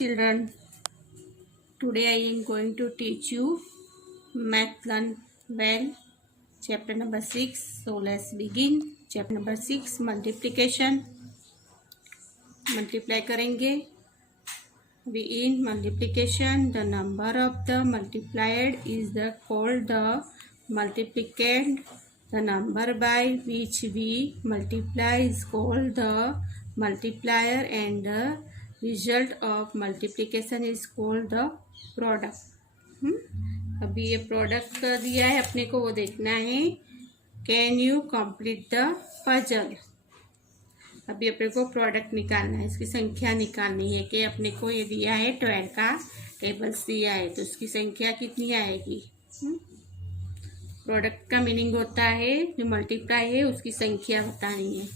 Children, today I am going to teach you Math Learn Well, chapter number 6. So let's begin. Chapter number 6, multiplication. Multiply करेंगे. We in multiplication, the number of the multiplied is called the multiplicand. The number by which we multiply is called the multiplier, and the result of multiplication is called the product. अभी ये product कर दिया है अपने को, वो देखना है. Can you complete the puzzle. अभी अपने को प्रोडक्ट निकालना है, इसकी संख्या निकालनी है कि अपने को ये दिया है 12 का टेबल्स दिया है, तो उसकी संख्या कितनी आएगी. प्रोडक्ट का मीनिंग होता है जो मल्टीप्लाई है उसकी संख्या बतानी है.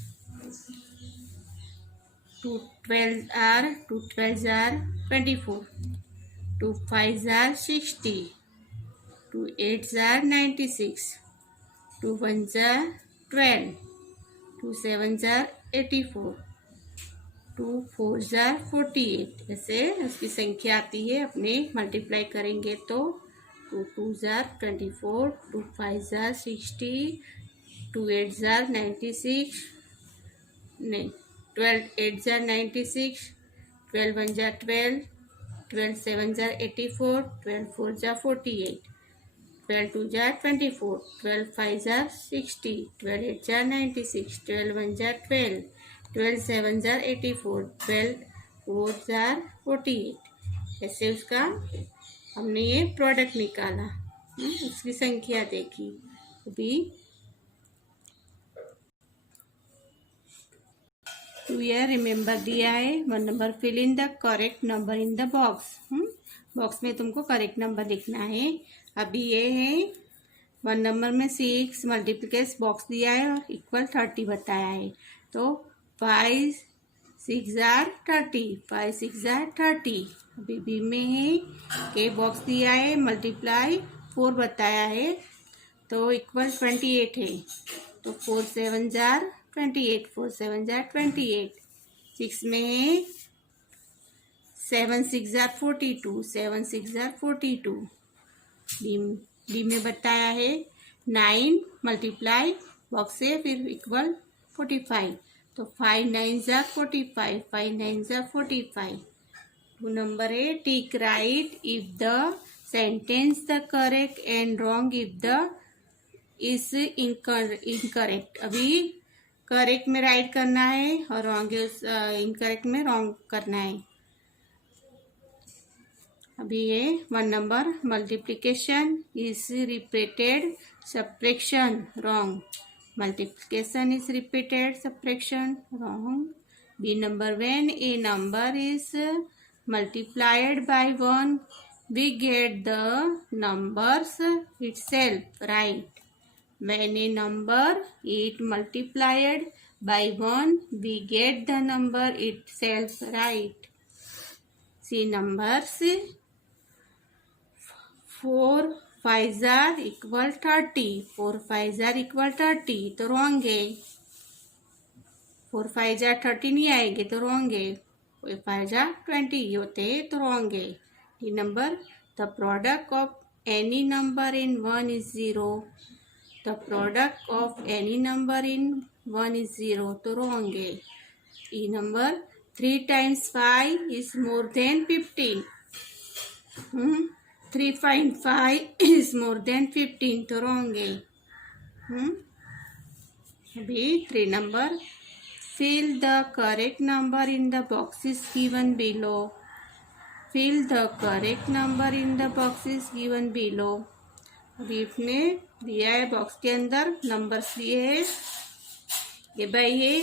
2 12 are 2 12 are 24, 2 5 are 60, 2 8 are 96, 2 1 are 12, 2 7 are 84, 2 4 are 48. ऐसे उसकी संख्या आती है. अपने मल्टीप्लाई करेंगे तो 2 2 आर 24, 2 5 आर 60, 2 8 आर 96, नहीं 12 8 are 96, 12 1 are 12, 12 7 are 84, 12 4 are 48, 12 2 are 24, 12 5 are 60, 12 8 are 96, 12 1 are 12, 12 7 are 84, 12 4 are 48. ऐसे उसका हमने ये प्रोडक्ट निकाला. उसकी संख्या देखी. अभी टू ईयर रिमेंबर दिया है. 1 number fill in the correct number in the box. Box में तुमको करेक्ट नंबर लिखना है. अभी ये है 1 नंबर में 6 मल्टीप्लिकेशन बॉक्स दिया है और इक्वल 30 बताया है. तो 5 6 आर 30, 5 6 आर 30. अभी बी में है के बॉक्स दिया है मल्टीप्लाई 4 बताया है, तो इक्वल 28 है. तो 4 7 आर 28, 4 7 आर 28. 6 में है 7 6 आर 42, 7 6 आर 42. डी में बताया है 9 मल्टीप्लाई बॉक्स से फिर इक्वल 45. तो 5 9 आर 45, 5 9 आर 45. 2 नंबर है टिक right if the sentence the correct and wrong if the is incorrect. अभी करेक्ट में राइट करना है और रॉन्ग इनकरेक्ट में रॉन्ग करना है. अभी ये 1 number multiplication is repeated subtraction wrong. Multiplication is repeated, subtraction wrong. B number, when a number is multiplied by 1, we get the numbers itself right. When a number is multiplied by 1, we get the number itself right. See numbers 4 5 are equal 30, 4 5 are equal 30. तो wrong है. 4 5 are 30 नहीं आएंगे तो wrong है. 5 are 20 होते तो wrong है. D number the product of any number in 1 is 0. The product of any number in 1 is 0 तो रॉन्ग है. ई number 3 times 5 is more than 15. 3.5 is more than 15 तो रॉन्ग है. अभी 3 number fill the correct number in the boxes given below. Fill the correct number in the boxes given below. अभी इसने दिया है box के अंदर नंबर्स दिए हैं. ये भाई है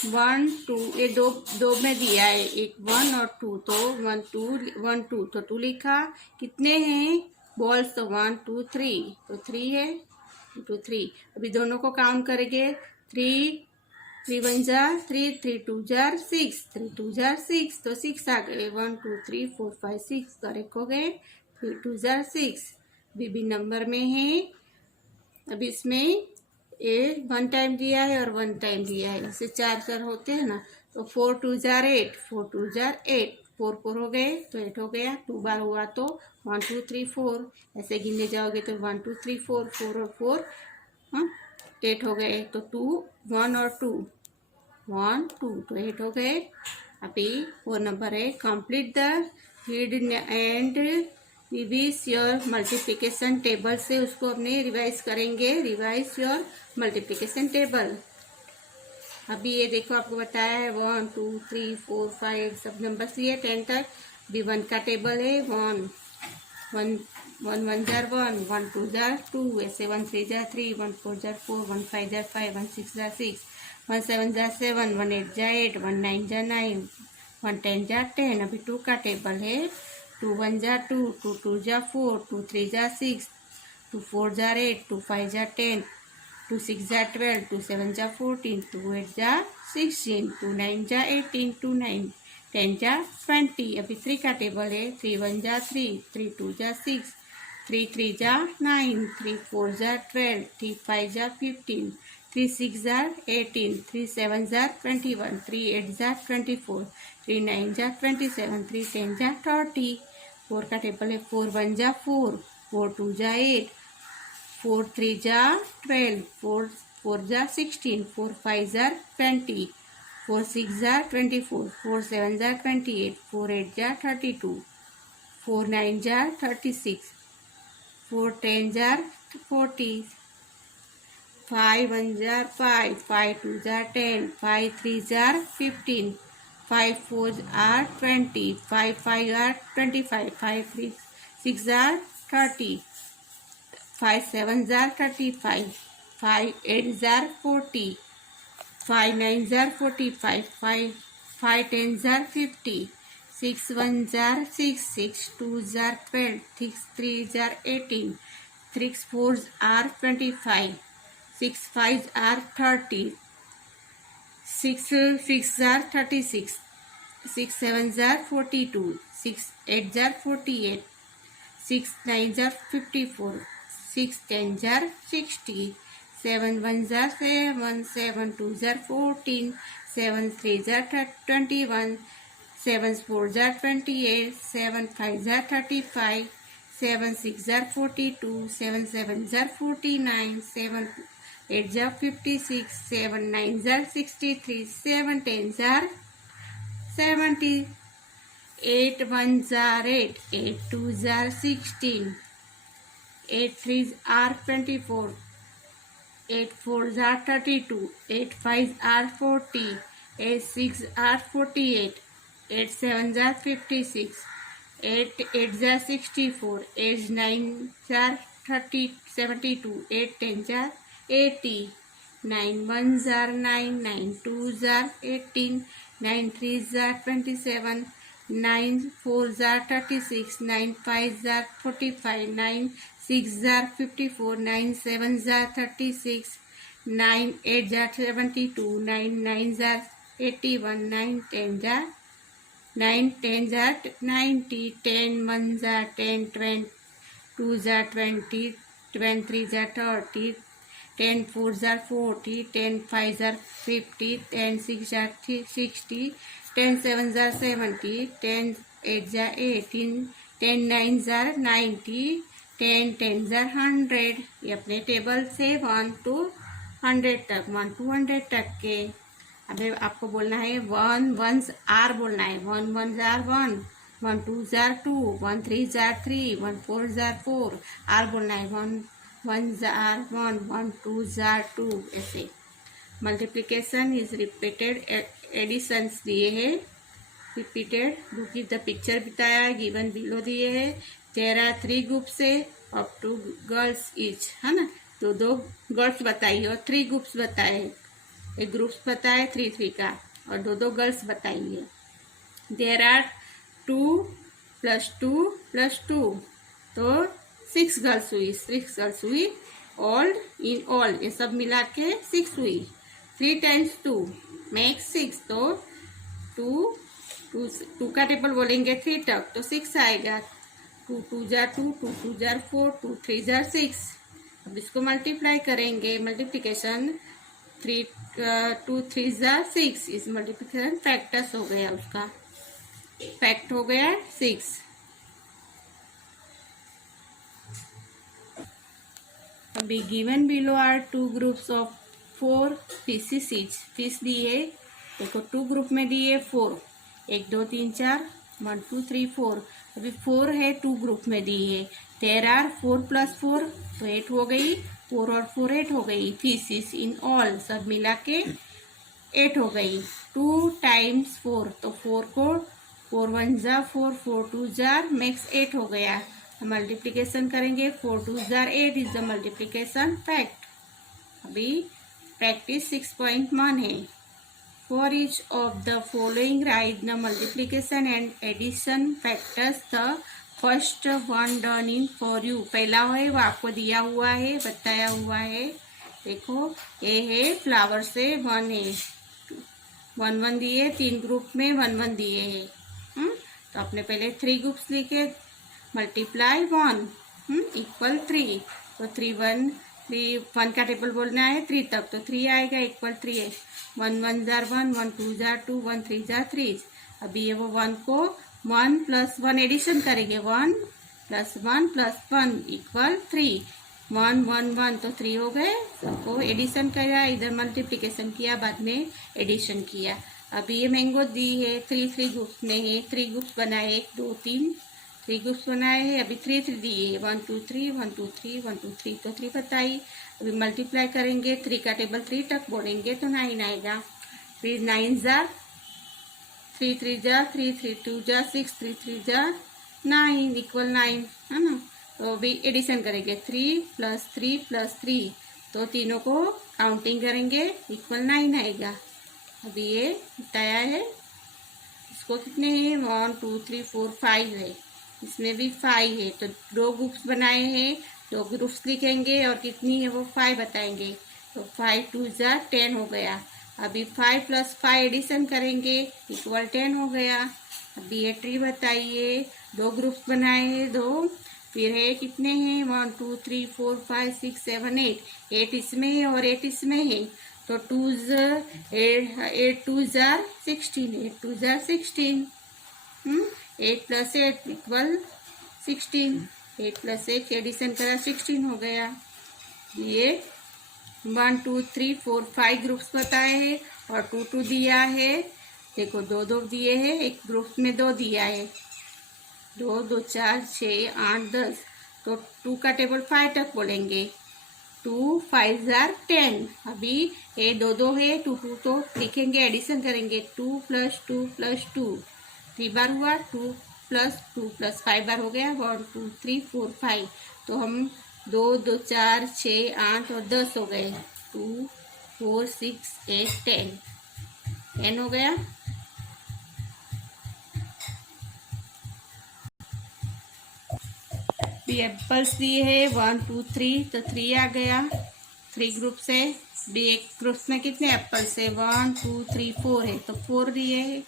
1 2, ये दो में दिया है, एक 1 और 2. तो 1 2 तो 2 लिखा. कितने हैं बॉल्स? तो 1 2 3, तो 3 है. 2 3. अभी दोनों को काउंट करेंगे. 3 3 1 जार 3, 3 2 जार 6, 3 2 जार 6. तो 6 आ गए. 1 2 3 4 5 6 करेक्ट हो गए. 3 2 जार 6. बीबी नंबर में है. अभी इसमें ए 1 टाइम दिया है और 1 टाइम दिया है. इससे 4 4 होते हैं ना. तो 4 2 जार 8, 4 2 जार 8, 4 4 हो गए तो 8 हो गया, 2 बार हुआ तो 1 2 3 4, ऐसे गिनने जाओगे तो 1 2 3 4, 4 और 4 8 हो गए, तो 2 1 और 2 1 2 तो 8 हो गए। अभी 4 नंबर है, complete the read and revise your multiplication table से उसको अपने रिवाइज करेंगे, रिवाइज योर मल्टीप्लिकेशन टेबल। अभी ये देखो आपको बताया है 1 2 3 4 5 सब नंबर्स लिए 10 तक। अभी 1 का टेबल है 1 1 1 1 जार 1 1 2 जार 2, ऐसे 1 3 are 3 1 4 are 4 1 5 jar 5 1 6 jar 6 1 7 jar 7 1 8 jar 8 1 9 jar 9 1 10 jar 10। अभी 2 का टेबल है 2 1 jar 2 2 2 jar 4 2 3 jar 6 2 4 jar 8 2 5 jar 10 2 6 jar 12 2 7 jar 14 2 8 jar 16 2 9 jar 18 2 9 10 jar 20। अभी 3 का टेबल है 3 1 jar 3 3 2 jar 6 3 3 jar 9 3 4 jar 12 3 5 jar 15 3 6 jar 18 3 7 jar 21 3 8 jar 24 3 9 jar 27 3 10 jar 30। 4 का table है 4 1 jar 4 4 2 are 8 4 3 jar 12 4 4 jar 16 4 5 jar 20 4 6 jar 24 4 7 jar 28 4 8 jar 32 4 9 jar 36 4 10 jar 40 5 1 jar 5 5 2 jar 10 5 3 jar 15 5 4 jar 20 5 5 jar 25 5 3 6 jar 30 5 7 jar 35 5 8 jar 40 5 9 jar 45 5 10 jar 50 6 1 are 6 6 2 are 12 6 3 are 18 6 4 are 25 6 5 are 30 6 6 are 36 6 7 are 42 6 8 are 48 6 9 are 54 6 10 are 60 7 1 are 7 7 2 are 14 7 3 are 21 7 4 are 28 7 5 are 35 7 6 are 42 7 7 are 49 7 8 jar 56 7 9 are 63 7 10 are 70 8 1 are 8 8 2 are 16 8 3 are 24 8 4 are 32 8 5 are 40 8 6 are 48 8 7 are 56 8 8 are 64 8 9 are 30 72 8 10 are 80 9 1 are 9 9 2 are 18 9 3 are 27 9 4 are 36 9 5 jar 45 9 6 jar 54 9 7 jar 36 9 8 jar 72 9 9 jar 81 9 10 jar 9 10 jar 90 10 1 jar 10 20 2 jar 20 23 jar 30 10 4 jar 40 10 5 jar 50 10 6 jar 60 10 7 jar 70 10 8 jar 18 10 9 jar 90 10 10 jar 100। ये अपने table से 1 to 100 तक 1 to 100 तक के। अभी आपको बोलना है 1 1 आर बोलना है 1 1 are 1 1 2 are 2 1 3 are 3 1 4 are 4 are बोलना है 1 1 जार 1 1 2 जार 2। ऐसे मल्टीप्लिकेशन इज रिपीटेड, एडिशंस दिए है repeated. Look at the picture बताया गिवन बिलो दिए है। देयर आर 3 ग्रुप्स है अप टू गर्ल्स ईच, है ना। तो 2 गर्ल्स बताइए और 3 ग्रुप्स बताए, एक ग्रुप्स बताए 3 3 का और 2 2 गर्ल्स बताइए। देयर आर 2 + 2 + 2 तो 6 गर्ल्स हुई, 6 गर्ल्स हुई। ऑल इन ऑल ये सब मिला के 6 हुई। 3 × 2 मेक्स 6, तो 2 का टेबल बोलेंगे 3 तक तो 6 आएगा। 2 2 जार 2 2 2 जार 4 2 3 जार 6। अब इसको मल्टीप्लाई करेंगे, मल्टीप्लिकेशन 3 2 3 जार 6 इस मल्टीप्लिकेशन फैक्टर्स हो गया उसका। फैक्ट हो गया 6। अभी given below are 2 groups of 4 pieces each. Piece दिए देखो 2 ग्रुप में दिए 4, 1 2 3 4, 1 2 3 4। अभी 4 है 2 ग्रुप में दी है। देयर आर 4 + 4 तो 8 हो गई। 4 और 4 8 हो गई। पीसेस इन ऑल सब मिला के 8 हो गई। 2 × 4 तो 4 को 4 1 जार 4, 4 2 जार मैक्स 8 हो गया। मल्टीप्लीकेशन करेंगे 4 2 are 8 is the multiplication fact. अभी प्रैक्टिस 6.1 है। For each of the following write the multiplication and addition factors the first one done in for you. पहला है वो आपको दिया हुआ है, बताया हुआ है। देखो ये है फ्लावर से 1 है, 1 1 दिए 3 ग्रुप में 1 1 दिए है। तो आपने पहले 3 ग्रुप्स लिखे, मल्टीप्लाई 1 इक्वल 3। तो 3 1 1 का टेबल बोलना है 3 तक, तो 3 आएगा इक्वल 3 है। 1 1 जार 1, 1 2 जार 2, 1 3 जार 3। अभी ये वो 1 को 1 + 1 एडिशन करेंगे, 1 + 1 + 1 इक्वल 3। 1 1 1 तो 3 हो गए। सबको एडिशन किया, इधर मल्टीप्लीकेशन किया, बाद में एडिशन किया। अभी ये मैंगो दी है 3 3 ग्रुप्स में है। 3 ग्रुप्स बनाए 1 2 3, 3 ग्रुप्स बनाए हैं। अभी 3 3 दिए 1 2 3 1 2 3 1 2 3 तो 3 बताई। अभी मल्टीप्लाई करेंगे 3 का टेबल 3 तक बोलेंगे तो 9 आएगा। फिर 9 jar 3 3 are 3 3 2 jar 6, 3 3 jar 9 equal 9 है ना। तो अभी एडिशन करेंगे 3 + 3 + 3, तो तीनों को काउंटिंग करेंगे इक्वल 9 आएगा। अभी ये बताया है। इसको कितने हैं 1 2 3 4 5 है। इसमें भी 5 है। तो 2 ग्रुप्स बनाए हैं, 2 ग्रुप्स लिखेंगे और कितनी है वो 5 बताएंगे। तो 5 2 जार 10 हो गया। अभी 5 + 5 एडिशन करेंगे इक्वल 10 हो गया। अभी ये ट्री बताइए। 2 ग्रुप्स बनाए हैं 2, फिर है कितने हैं 1 2 3 4 5 6 7 8। 8 इसमें है और 8 इसमें है। तो 8 2 जार 16, 8 2 जार 16। 8 + 8 इक्वल 16। 8 + 1 एडिशन करा 16 हो गया। ये 1 2 3 4 5 ग्रुप्स बताए हैं और 2 2 दिया है। देखो 2 2 दिए हैं, एक ग्रुप में 2 दिया है। 2 2 4 6 8 10, तो 2 का टेबल 5 तक बोलेंगे। 2 5 जार 10। अभी ये 2 2 है, 2 2 तो लिखेंगे, एडिशन करेंगे 2 + 2 + 2 3 बार हुआ। 2 + 2 + 5 बार हो गया। 1 2 3 4 5, तो हम 2 2 4 6 8 और 10 हो गए। 2 4 6 8 10 हो गया। एप्पल्स दिए है 1 2 3, तो 3 आ गया। 3 ग्रुप से भी एक ग्रुप में कितने एप्पल्स है 1 2 3 4 है, तो 4 दिए है।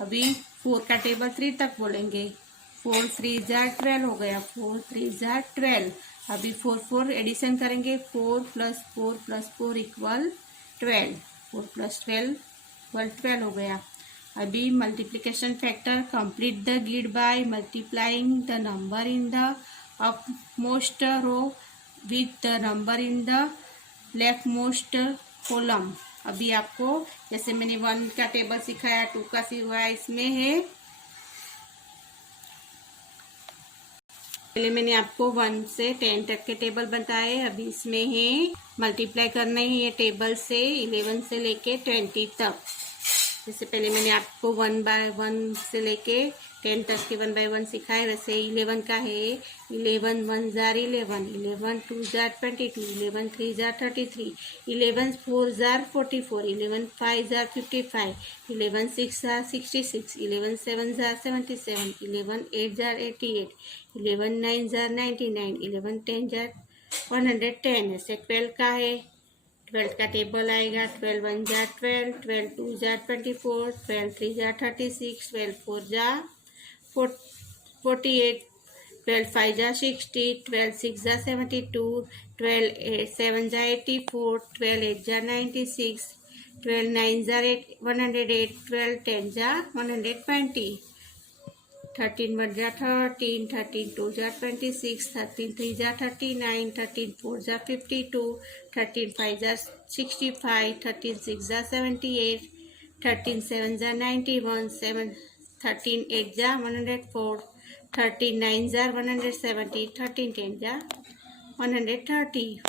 अभी 4 का टेबल 3 तक बोलेंगे। 4 3 जार 12 हो गया। 4 3 जार 12। अभी 4 4 एडिशन करेंगे। 4 + 4 + 4 इक्वल 12। 4 + 12 इक्वल 12 हो गया। अभी multiplication factor complete the grid by multiplying the number in the upmost row with the number in the leftmost column। अभी आपको जैसे मैंने 1 का टेबल सिखाया, 2 का सिखाया, इसमें है पहले मैंने आपको 1 से 10 तक के टेबल बताए। अभी इसमें है मल्टीप्लाई करना है ये टेबल से 11 से लेके 20 तक। जैसे पहले मैंने आपको 1 बाय 1 से लेके 10 तक के 1 बाय 1 सिखाए, वैसे 11 का है 11 1 jar 11, 11 2 jar 22, 11 3 jar 33, 11 4 jar 44, 11 5 jar 55, 11 6 jar 66, 11 7 jar 77, 11 8 jar 88, 11 9 jar 99, 11 10 jar 110। ऐसे 12 का है। 12 का टेबल आएगा 12 1 jar 12, 12 2 jar 24, 12 3 jar 36, 12 4 jar 48, 12 5 jar 60, 12 6 jar 72, 12 7 jar 84, 12 8 jar 96, 12 9 jar 108, 12 10 jar 120। 13 1 जा 13, 13 2 जा 26, 13 3 जा 39, 13 4 जा 52, 13 5 जा 65, 13 6 जा 78, 13 7 जा 91, 13 8 जा 104, 13 9 जा 170, 13 10 जा 130,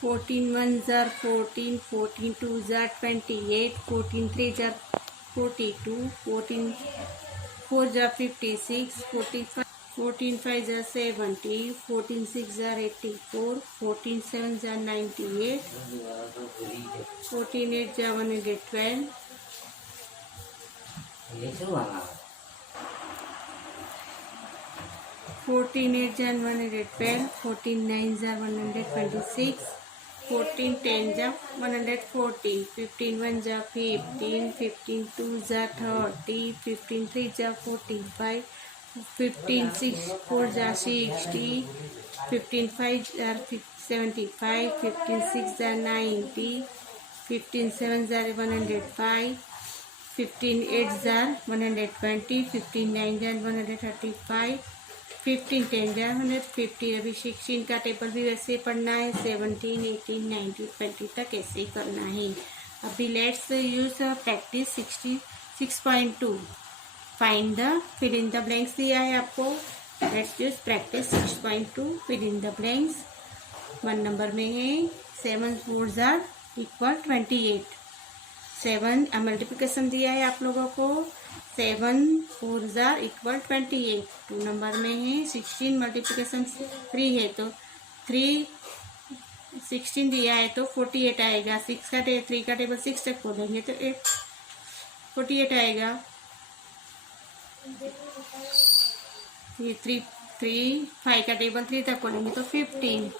14 1 जा 14, 14 2 जा 28, 14 3 जा 42, 14 4 जा 56, 14 5 जा 70, 14 6 जा 84, 14 7 जा 98, 14 8 जा 112, 14 8 जा 112, 14 9 जा 126, 14 10 जा 140, 15 1 जा 15, 15 2 जा 30, 15 3 जा 45, 15 6 4 जा 60, 15 5 जा 75, 15 6 जा 90, 15 7 जा 105, 15 8 जा 120, 15 9 जा 135, 15 10 जा 150। अभी 16 का टेबल भी वैसे पढ़ना है, 17 18 19 20 तक ऐसे ही करना है। अभी let's use practice 6.2 find the fill in the blanks दिया है आपको। Let's use practice 6.2 fill in the blanks. 1 number में है 7 4 आर इक्वल 28। 7 मल्टीप्लिकेशन दिया है आप लोगों को, 7 4 आर इक्वल 28। 2 नंबर में है 16 मल्टीप्लिकेशन 3 है तो 3 16 दिया है तो 48 आएगा। 6 का 3 का टेबल 6 तक खोलेंगे तो 48 आएगा। ये 3 5 का टेबल 3 तक खोलेंगे तो 15।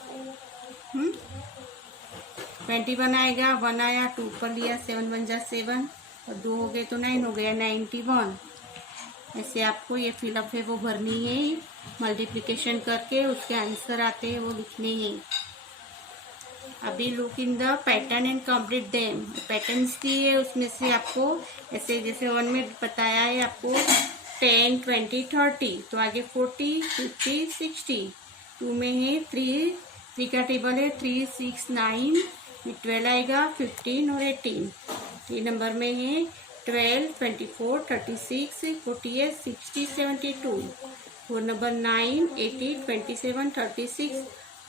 21 आएगा। 1 आया, 2 पर लिया, 7 1 जा 7 और 2 हो गए तो 9 हो गया, 91। ऐसे आपको ये फिलअप है वो भरनी है, मल्टीप्लिकेशन करके उसके आंसर आते हैं वो लिखने हैं। अभी look in the pattern and complete them. Patterns दिए है उसमें से आपको ऐसे जैसे 1 में बताया है आपको 10 20 30, तो आगे 40 50 60। 2 में है 3 का टेबल है 3 6 9, 12 आएगा, 15 और 18। 3 नंबर में है 12 24 36 48 60 72। 4 नंबर 9 80 27 36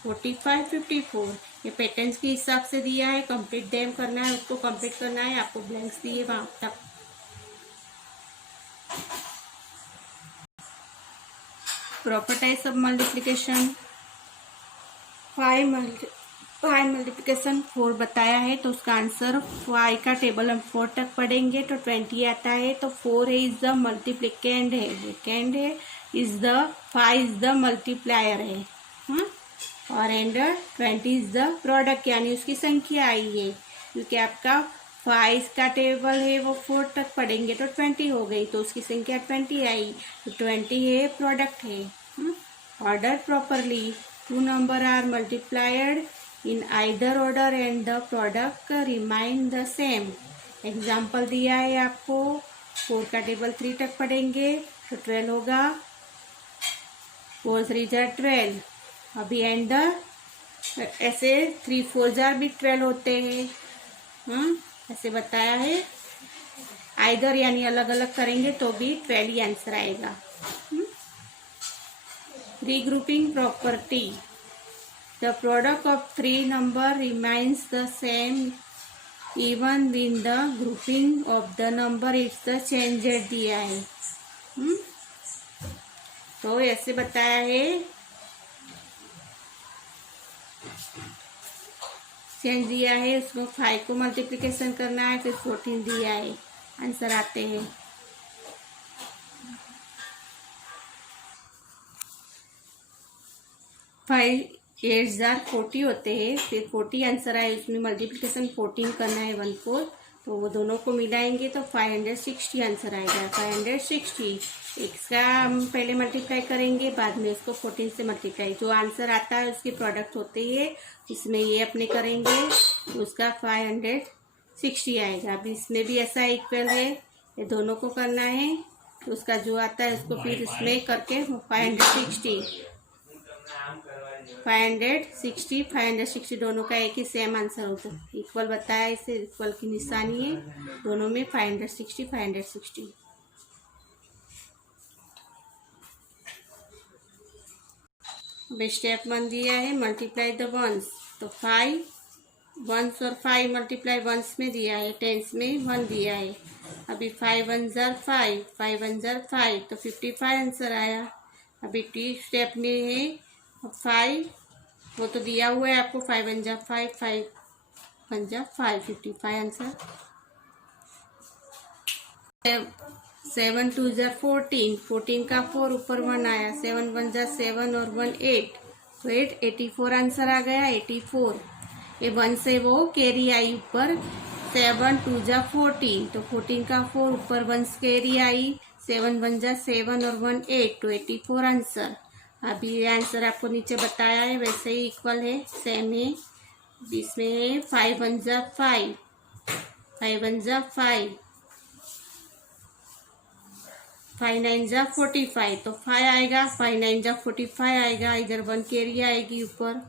45 54। ये पैटर्न्स के हिसाब से दिया है, कंप्लीट देम करना है, उसको कंप्लीट करना है। आपको ब्लैंक्स दिए वहां तक। Proper types of multiplication. 5 multiplication 4 बताया है तो उसका आंसर 5 का टेबल हम 4 तक पढ़ेंगे तो 20 आता है। तो 4 है इज द मल्टीप्लिकेंड है, सेकेंड है is the 5 is the multiplier है, और एंड 20 इज द प्रोडक्ट यानी उसकी संख्या आई है। क्योंकि आपका 5 का टेबल है वो 4 तक पढ़ेंगे तो 20 हो गई तो उसकी संख्या 20 आई, तो 20 है प्रोडक्ट है। Order properly. 2 number are multiplied in either order and the product remain the same। Example दिया है आपको, 4 का टेबल 3 तक पढ़ेंगे तो 12 होगा, 4 3 जा 12। अभी एंड द ऐसे 3 4 जार भी 12 होते हैं, ऐसे बताया है। आइदर यानी अलग अलग करेंगे तो भी 12 ही आंसर आएगा। Regrouping property. The product of 3 number remains the same even when the grouping of the number is the changed दिया है। तो ऐसे बताया है, चेंज दिया है, उसको 5 को मल्टीप्लिकेशन करना है, फिर 14 दिया है, आंसर आते हैं। फाइव 8 जार 40 होते हैं, फिर 40 आंसर आए, उसमें मल्टीप्लिकेशन 14 करना है 1 4, तो वो दोनों को मिलाएंगे तो 560 आंसर आएगा। 560 इसका हम पहले मल्टीप्लाई करेंगे, बाद में उसको 14 से मल्टीप्लाई, जो आंसर आता है उसके प्रोडक्ट होते हैं, इसमें ये अपने करेंगे तो उसका 560 आएगा। अब इसमें भी ऐसा इक्वल है, ये दोनों को करना है, तो उसका जो आता है उसको फिर इसमें करके 560 दोनों का एक ही सेम आंसर होता है। इक्वल बताया, इसे इक्वल की निशानी है, दोनों में 560। अब स्टेप 1 दिया है, मल्टीप्लाई द वंस। तो 5 वंस और 5 मल्टीप्लाई वंस में दिया है, टेंस में 1 दिया है। अभी 5 1 जार 5, 5 1 जार 5, तो 55 आंसर आया। अभी टी स्टेप में है 5, वो तो दिया हुआ है आपको, 5 1 जार 5, 5 1 जार 5, 55 आंसर। 7 2 जार 14, 14 का 4 ऊपर 1 आया, 7 1 जार 7 और 1 8, तो 8 84 आंसर आ गया, 84। ये 1 से वो कैरी आई ऊपर, 7 2 जा 14, तो 14 का 4 ऊपर 1 कैरी आई, 7 1 जा 7 और 1 8, तो 84 आंसर। अभी ये आंसर आपको नीचे बताया है, वैसे ही इक्वल है, सेम है। इसमें है 5 1 जा 5, 5 1 जा 5, 5 9 जा 45, तो 5 आएगा, 5 9 जा 45 आएगा। इधर 1 कैरी आएगी ऊपर,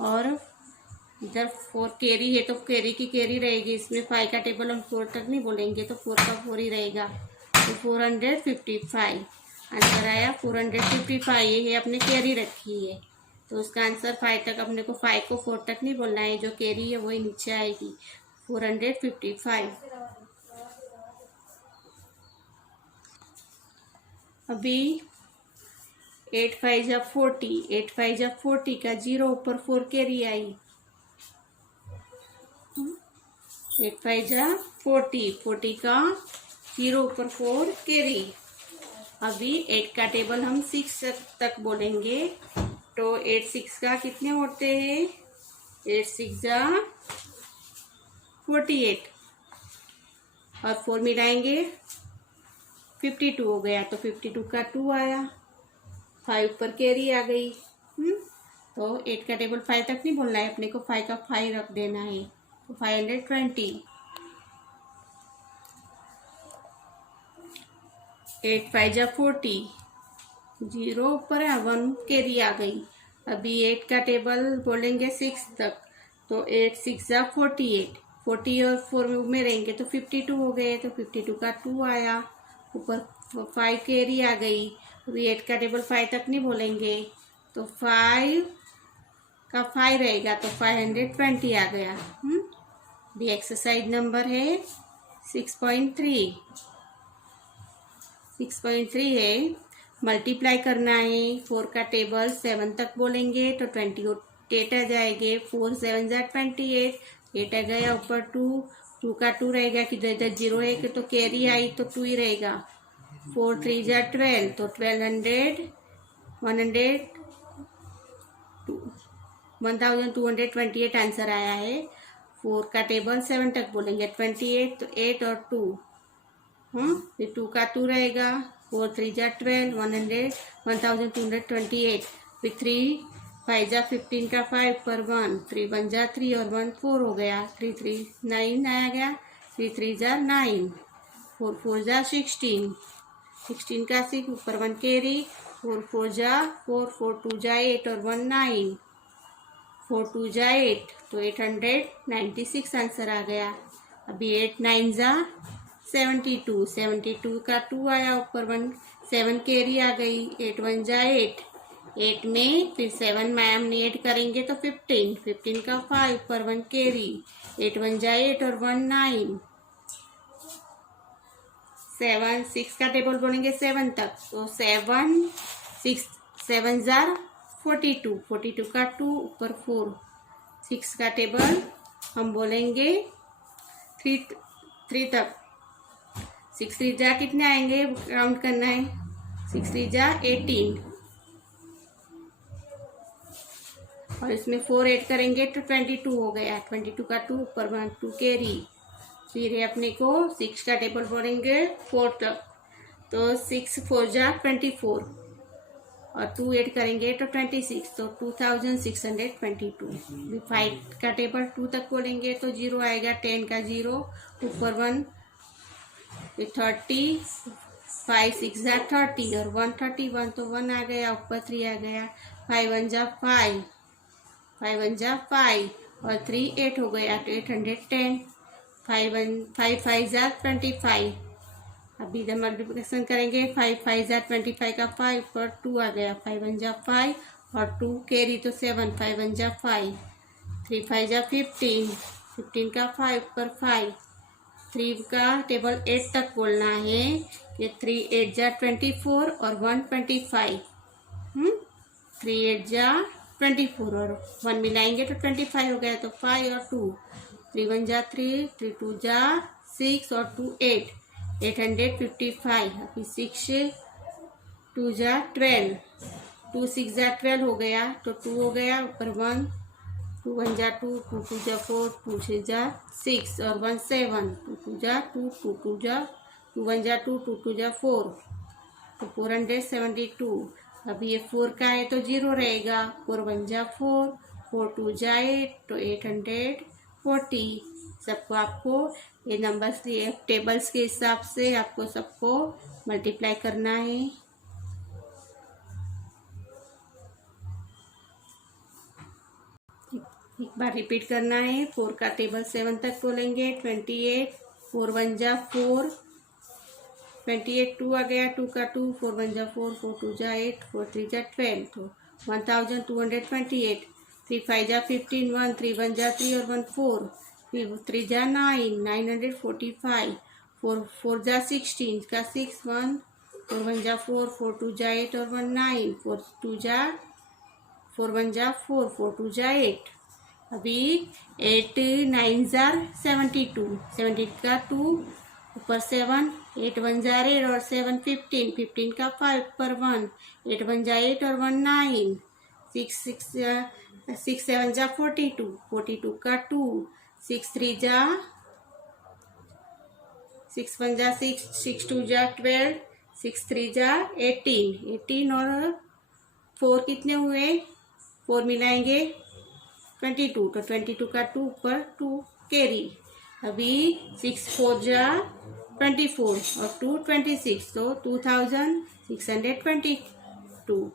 और इधर 4 कैरी है, तो कैरी की कैरी रहेगी। इसमें 5 का टेबल हम 4 तक नहीं बोलेंगे, तो 4 का 4 ही रहेगा, तो 455 आंसर आया। 455 ये है, अपने कैरी रखी है, तो उसका आंसर 5 तक, अपने को 5 को 4 तक नहीं बोलना है, जो कैरी है वही नीचे आएगी, 455। अभी 8 5 जा 40, 8 5 जा 40 का 0 ऊपर 4 कैरी आई, 8 5 जा 40, 40 का 0 ऊपर 4 कैरी। अभी 8 का टेबल हम 6 तक बोलेंगे, तो 8 6 का कितने होते हैं, 8 6 जा 48, और 4 मिलाएंगे 52 हो गया, तो 52 का 2 आया, 5 ऊपर कैरी आ गई। तो 8 का टेबल 5 तक नहीं बोलना है, अपने को 5 का 5 रख देना है, तो 520। 8 5 जा 40, 0 ऊपर है, 1 कैरी आ गई। अभी 8 का टेबल बोलेंगे 6 तक, तो 8 6 जा 48, 40 और 4 में रहेंगे, तो 52 हो गए, तो 52 का 2 आया, ऊपर 5 कैरी आ गई। अभी 8 का टेबल 5 तक नहीं बोलेंगे, तो 5 का 5 रहेगा, तो 520 आ गया। भी एक्सरसाइज नंबर है 6.3। 6.3 है, मल्टीप्लाई करना है। 4 का टेबल 7 तक बोलेंगे, तो 28 आ जाएंगे, 4 7 जा 28, 8 आ गया ऊपर 2, 2 का 2 रहेगा, कि इधर 0 है, तो कैरी आई, तो 2 ही रहेगा। 4 3 जा 12, तो 1228 आंसर आया है। 4 का टेबल 7 तक बोलेंगे, 28, तो 8 और 2, फिर 2 का 2 रहेगा, 4 3 जा 12, 1228, फिर 3 5 जा 15 का 5 पर 1, 3 1 जा 3 और 1 4 हो गया, 3 3 9 आया गया, 3 3 जा 9, 4 4 जा 16, 16 का 6 ऊपर 1 कैरी, 4 4 जा 4, 4 2 जा 8 और 1 9, 4 2 जा 8, तो 896 आंसर आ गया। अभी 8 9 जा 72, 72 का 2 आया, ऊपर 1 7 कैरी आ गई, 8 1 जा 8, 8 में फिर 7 मैम ने 8 करेंगे, तो 15, 15 का 5 ऊपर 1 कैरी, 8 1 जा 8 और 1 9, 7 6 का टेबल बोलेंगे 7 तक, तो 7 6 7 जार 42, 42 का 2 ऊपर 4, 6 का टेबल हम बोलेंगे 3 तक। 6 3 जा कितने आएंगे, काउंट करना है, 6 3 जा 18, और इसमें 4 ऐड करेंगे, तो 22 हो गया, 22 का 2 ऊपर 1 2 कैरी। फिर अपने को 6 का टेबल बोलेंगे 4 तक, तो 6 4 जा 24, और 2 ऐड करेंगे, तो 26, तो 2622। 5 का टेबल 2 तक बोलेंगे, तो 0 आएगा, 10 का 0 ऊपर 1 तो 30, 5 6 जा 30 और 131 तो 1 आ गया, ऊपर 3 आ गया, 5 1 जा 5, 5 1 जा 5 और 3 8 हो गया, तो 810, 5 5 जा 25। अभी इधर मल्टीप्लिकेशन करेंगे, 5 5 जा 25 का 5 पर 2 आ गया, 5 1 जा 5 और 2 कैरी तो 7, 5 1 जा 5, 3 5 जा 15, 15 का 5 पर 5, 3 का टेबल 8 तक बोलना है कि 3 8 जा 24 और 1 25, 3 8 जा 24 और 1 मिलाएंगे तो 25 हो गया, तो 5 और 2, 3 1 जा 3, 3 2 जा 6 और 2 8, 855। अभी 6 2 जा 12, 2 6 जा 12 हो गया, तो 2 हो गया, ऊपर 1, 2 1 जा 2, 2 2 जा 4, 2 6 जा 6 और 1 7, 2 2 जा 2, 2 2 जा 2 1 जा 2, 2 2 जा 4, तो 472। अब ये 4 का है तो 0 रहेगा, 4 1 जा 4, 4 2 जा 8, तो 840। सबको आपको ये नंबर्स टेबल्स के हिसाब से आपको सबको मल्टीप्लाई करना है। एक बार रिपीट करना है, 4 का टेबल 7 तक बोलेंगे, 28, 4 1 जा 4, 28 2 आ गया, 2 का 2, 4 1 जा 4, 4 2 जा 8, 4 3 जा 12, तो 1228, 3 5 जा 15, 1 3 1 जा 3 और 1 4, 3 जा 9, 945, 4 4 जा 16 का 6, 1 4 1 जा 4, 4 2 जा 8 और 1 9, 4 2 जा 4 1 जा 4, 4 2 जा 8। अभी 8 9 जा 72, 70 का 2, ऊपर 7, 8 1 जा 8 और 7 15, 15 का 5 ऊपर 1, 8 1 जा 8 और 1 9, 6 7 जा 42, 42 का 2, 6 3 जा 6 1 जा 6, 6 2 जा 12, 6 3 जा 18, 18 और 4 कितने हुए, 4 मिलाएंगे 22, तो 22 का 2 ऊपर 2 कैरी। अभी 6 4 जा 24 और 2 26, तो 2622,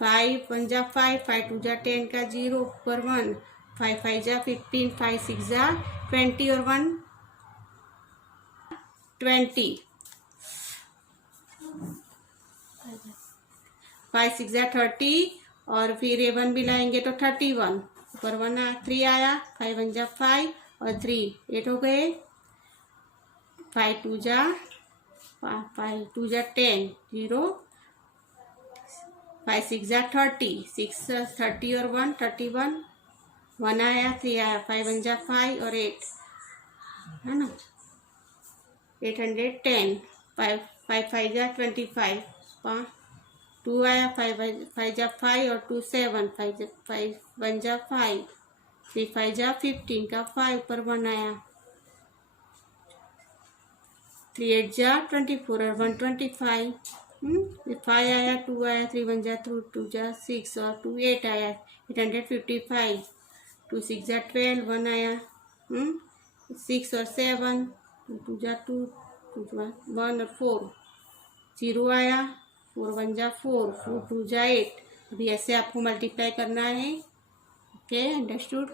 5 1 जा 5, 5 2 जा 10 का 0 ऊपर 1, 5 5 जा 15, 5 6 जा 20 और 1 20, 5 6 जा 30 और फिर ये 1 मिलाएंगे तो 31, ऊपर 1 3 आया, 5 1 जा 5 और 3 8 हो गए, 5 2 जा 10 0, 5 6 जा 30, 6 30 और 1 31, 1 आया, 3 आया, 5 1 जा 5 और 8 है ना, 810, 5 5 जा 25, 2 आया, 5 जा 5 और 2 7, 5 1 जा 5, 3 5 जा 15 का 5 ऊपर 1 आया, 3 8 जा 24 और 1 25, 5 आया, 2 आया, 3 1 जा 2 जा 6 और 2 8 आया, 855, 2 6 जा 12, 1 आया, 6 और 7, 2 जा 2, 1 और 4, 0 आया, 4 1 जा 4, 4 2 जा 8। अभी ऐसे आपको मल्टीप्लाई करना है। Okay, understood.